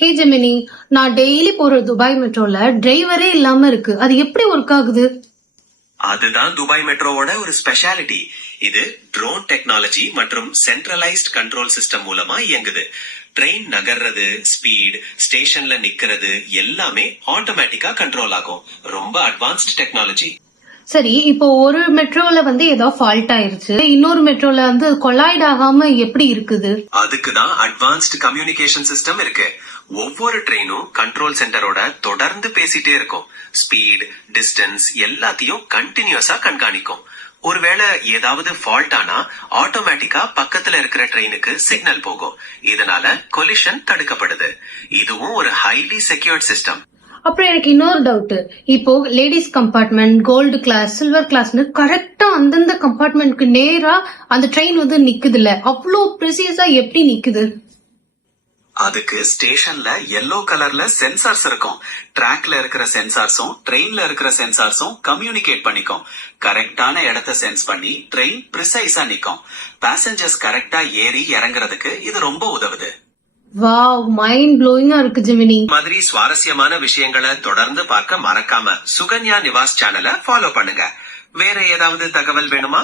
ஹே ஜெமினி, நான் டெய்லி போற துபாய் மெட்ரோல டிரைவரே இல்லாம இருக்கு. அது எப்படி ஒர்க் ஆகுது? அதுதான் துபாய் மெட்ரோவோட ஒரு ஸ்பெஷாலிட்டி. இது ட்ரோன் டெக்னாலஜி மற்றும் சென்ட்ரலைஸ்ட் கண்ட்ரோல் சிஸ்டம் மூலமா இயங்குது. ட்ரெயின் நகர்றது, ஸ்பீட், ஸ்டேஷன்ல நிக்கிறது எல்லாமே ஆட்டோமேட்டிக்கா கண்ட்ரோல் ஆகும். ரொம்ப அட்வான்ஸ்ட் டெக்னாலஜி. சரி, இப்போ ஒரு மெட்ரோல ஏதோ ஃபால்ட் ஆயிருச்சு, இன்னொரு மெட்ரோல கொலாய்ட் ஆகாம எப்படி இருக்குது? அதுக்குதான் அட்வான்ஸ்ட் கம்யூனிகேஷன் சிஸ்டம் இருக்கு. ஒவ்வொரு ட்ரெயினும் கண்ட்ரோல் சென்டரோட தொடர்ந்து பேசிட்டே இருக்கும். ஸ்பீட், டிஸ்டன்ஸ் எல்லாத்தையும் கண்டினியூஸா கண்காணிக்கும். ஒருவேளை ஏதாவது ஃபால்ட் ஆனா ஆட்டோமேட்டிக்கா பக்கத்துல இருக்கிற ட்ரெயினுக்கு சிக்னல் போகும். இதனால கொலிஷன் தடுக்கப்படுது. இதுவும் ஒரு ஹைலி செக்யூர்ட் சிஸ்டம். அப்புறம் எனக்கு இன்னொரு டவுட். இப்போ ladies compartment, gold class, silver கிளாஸ்னு கரெக்டா அந்தந்த கம்பார்ட்மெண்ட்க்கு நேரா அந்த ட்ரெயின் நிக்குதுல்ல, அவ்வளோ ப்ரிசீஸா எப்படி நிக்குது? அதுக்கு ஸ்டேஷன்ல எல்லோ கலர்ல சென்சார்ஸ் இருக்கும். ட்ராக்ல இருக்கிற சென்சார்ஸும் ட்ரெயின்ல இருக்கிற சென்சார்ஸும் கம்யூனிகேட் பண்ணிக்கும். கரெக்டான இடத்தை சென்ஸ் பண்ணி ட்ரெயின் ப்ரிசைஸா நிக்கும். பேசஞ்சர்ஸ் கரெக்டா ஏறி இறங்குறதுக்கு இது ரொம்ப உதவுது. வாவ், மைண்ட் ப்ளோயிங்கா இருக்கு ஜெமினி. மாதிரி சுவாரஸ்யமான விஷயங்களை தொடர்ந்து பார்க்க மறக்காம சுகன்யா நிவாஸ் சேனலை ஃபாலோ பண்ணுங்க. வேற ஏதாவது தகவல் வேணுமா?